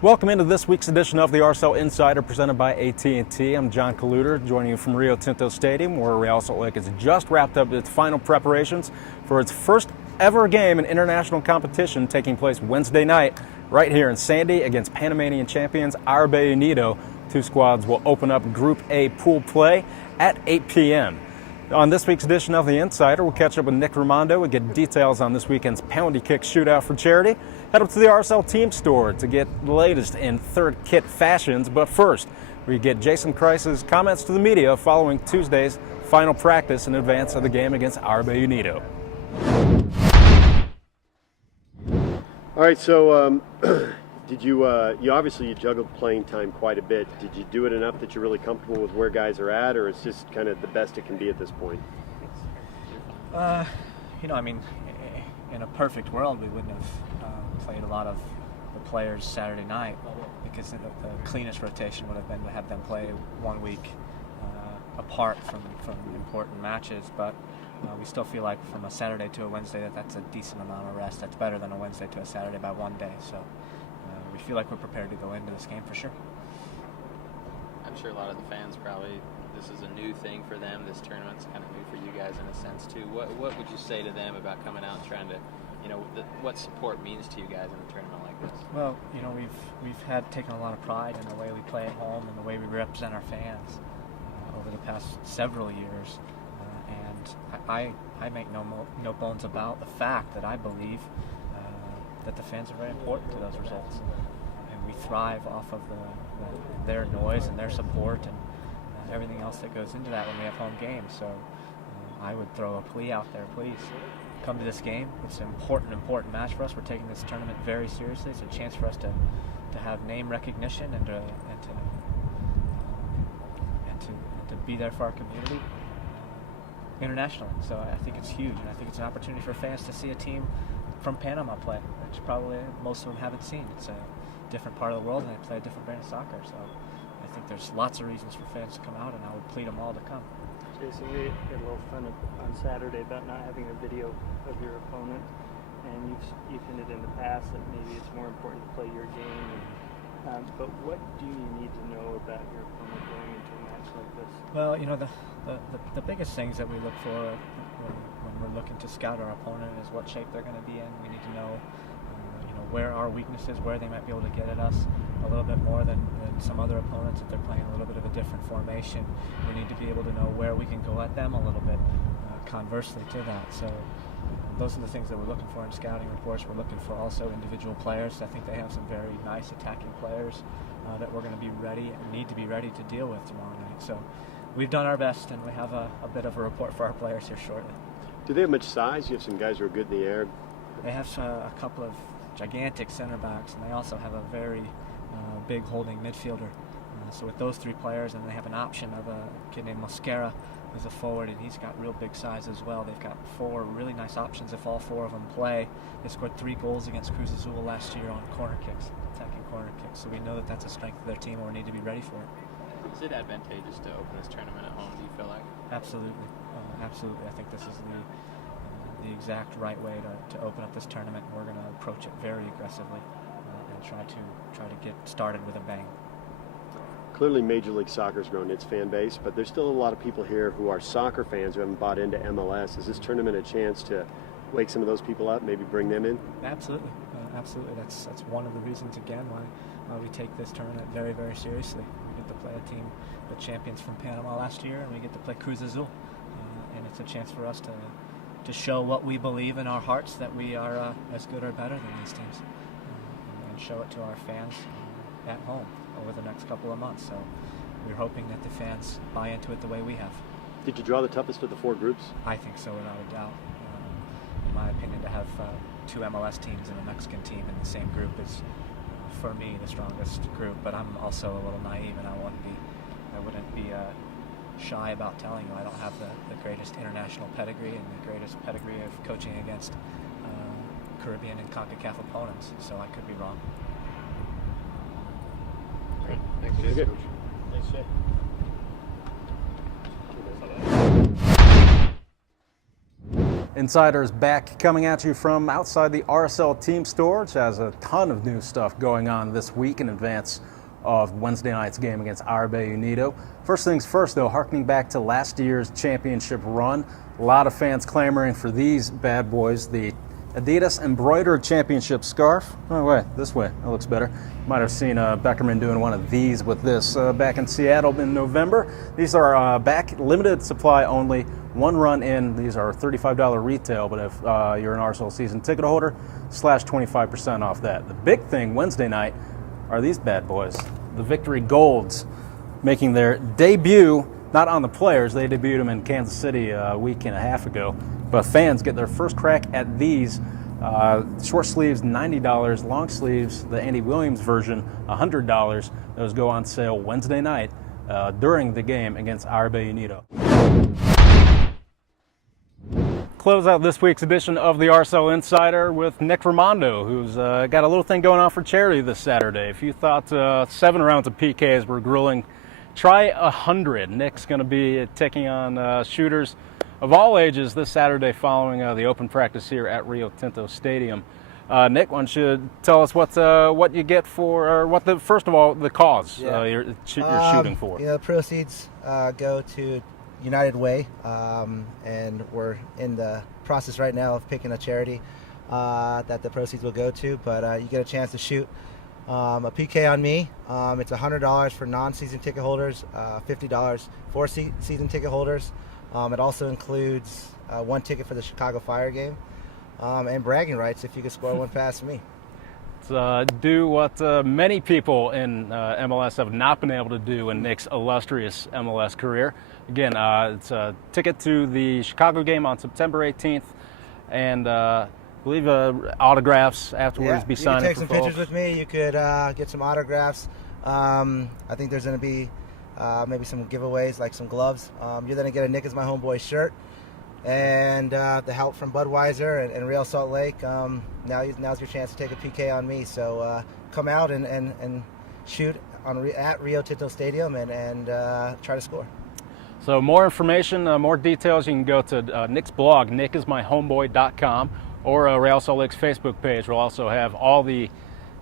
Welcome into this week's edition of the RSL Insider presented by AT&T. I'm John Kaluder, joining you from Rio Tinto Stadium, where Real Salt Lake has just wrapped up its final preparations for its first ever game in international competition taking place Wednesday night right here in Sandy against Panamanian champions RSL Unido. Two squads will open up Group A pool play at 8 p.m. On this week's edition of the Insider, we'll catch up with Nick Raimondo and get details on this weekend's penalty kick shootout for charity. Head up to the RSL team store to get the latest in third kit fashions. But first, we get Jason Kreis's comments to the media following Tuesday's final practice in advance of the game against RSL Unido. All right, so did you obviously juggled playing time quite a bit. Did you do it enough that you're really comfortable with where guys are at, or it's just kind of the best it can be at this point? In a perfect world, we wouldn't have played a lot of the players Saturday night, because the cleanest rotation would have been to have them play 1 week apart from important matches. But we still feel like from a Saturday to a Wednesday that's a decent amount of rest. That's better than a Wednesday to a Saturday by 1 day. So we feel like we're prepared to go into this game for sure. I'm sure a lot of the fans probably, this is a new thing for them. This tournament's kind of new for you guys in a sense too. What would you say to them about coming out and trying to, what support means to you guys in a tournament like this? Well, we've had taken a lot of pride in the way we play at home and the way we represent our fans over the past several years. And I make no bones about the fact that I believe that the fans are very important to those results. And we thrive off of their noise and their support and everything else that goes into that when we have home games. So I would throw a plea out there, please come to this game. It's an important match for us. We're taking this tournament very seriously. It's a chance for us to have name recognition and to be there for our community internationally. So I think it's huge, and I think it's an opportunity for fans to see a team from Panama play, which probably most of them haven't seen. It's a different part of the world, and they play a different brand of soccer. So I think there's lots of reasons for fans to come out, and I would plead them all to come. Jason, we had a little fun on Saturday about not having a video of your opponent, and you've hinted in the past that maybe it's more important to play your game. But what do you need to know about your opponent going into a match like this? Well, the biggest things that we look for when we're looking to scout our opponent is what shape they're going to be in. We need to know, where our weaknesses, where they might be able to get at us a little bit more than some other opponents if they're playing a little bit of a different formation. We need to be able to know where we can go at them a little bit, conversely to that. So those are the things that we're looking for in scouting reports. We're looking for also individual players. I think they have some very nice attacking players that we're going to be ready and need to be ready to deal with tomorrow night. So we've done our best, and we have a bit of a report for our players here shortly. Do they have much size? You have some guys who are good in the air. They have a couple of gigantic center backs, and they also have a very big holding midfielder. So with those three players, and they have an option of a kid named Mosquera as a forward, and he's got real big size as well. They've got 4 really nice options if all 4 of them play. They scored 3 goals against Cruz Azul last year on corner kicks, attacking corner kicks. So we know that that's a strength of their team, and we need to be ready for it. Is it advantageous to open this tournament at home, do you feel like? Absolutely. Absolutely. I think this is the exact right way to open up this tournament. We're going to approach it very aggressively and try to get started with a bang. Clearly Major League Soccer's grown its fan base, but there's still a lot of people here who are soccer fans who haven't bought into MLS. Is this tournament a chance to wake some of those people up, maybe bring them in? Absolutely. Absolutely. That's one of the reasons, again, why we take this tournament very, very seriously. We get to play a team, the champions from Panama last year, and we get to play Cruz Azul. And it's a chance for us to show what we believe in our hearts, that we are as good or better than these teams, and show it to our fans at home over the next couple of months. So we're hoping that the fans buy into it the way we have. Did you draw the toughest of the 4 groups? I think so, without a doubt. In my opinion, to have 2 MLS teams and a Mexican team in the same group is, for me, the strongest group. But I'm also a little naive, and I wouldn't be shy about telling you I don't have the greatest international pedigree and the greatest pedigree of coaching against Caribbean and CONCACAF opponents, so I could be wrong. Great. Thanks, Jason. Thanks, Jay. Insider is back, coming at you from outside the RSL team store, which has a ton of new stuff going on this week in advance of Wednesday night's game against RB Unido. First things first, though, harkening back to last year's championship run, a lot of fans clamoring for these bad boys, the Adidas embroidered championship scarf. Oh, wait, this way, that looks better. Might have seen Beckerman doing one of these with this back in Seattle in November. These are back, limited supply only, one run in. These are $35 retail, but if you're an RSL season ticket holder, slash 25% off that. The big thing Wednesday night are these bad boys, the Victory Golds, making their debut, not on the players, they debuted them in Kansas City a week and a half ago, but fans get their first crack at these. Short sleeves, $90, long sleeves, the Andy Williams version, $100. Those go on sale Wednesday night during the game against RB Unido. Close out this week's edition of the RSL Insider with Nick Raimondo, who's got a little thing going on for charity this Saturday. If you thought 7 rounds of PKs were grueling, try 100. Nick's going to be taking on shooters of all ages this Saturday following the open practice here at Rio Tinto Stadium. Nick, why don't you tell us what you get for, or what first of all, the cause you're shooting for? The proceeds go to United Way, and we're in the process right now of picking a charity that the proceeds will go to, but you get a chance to shoot a PK on me. It's $100 for non-season ticket holders, $50 for season ticket holders. It also includes 1 ticket for the Chicago Fire game, and bragging rights if you can score one past me. Do what many people in MLS have not been able to do in Nick's illustrious MLS career. Again, it's a ticket to the Chicago game on September 18th, and I believe autographs afterwards. Be signing. You could take some pictures with me. You could get some autographs. I think there's going to be maybe some giveaways, like some gloves. You're going to get a Nick is my homeboy shirt, and the help from Budweiser and Real Salt Lake. Now's your chance to take a PK on me. So come out and shoot at Rio Tinto Stadium and try to score. So more information, more details, you can go to Nick's blog, nickismyhomeboy.com, or Real Salt Lake's Facebook page. We'll also have all the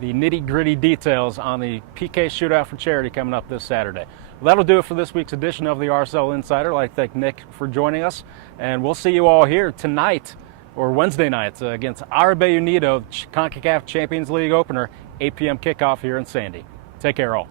nitty-gritty details on the PK shootout for charity coming up this Saturday. Well, that'll do it for this week's edition of the RSL Insider. I'd like to thank Nick for joining us, and we'll see you all here tonight, or Wednesday night, against RB Unido, CONCACAF Champions League opener, 8 p.m. kickoff here in Sandy. Take care, all.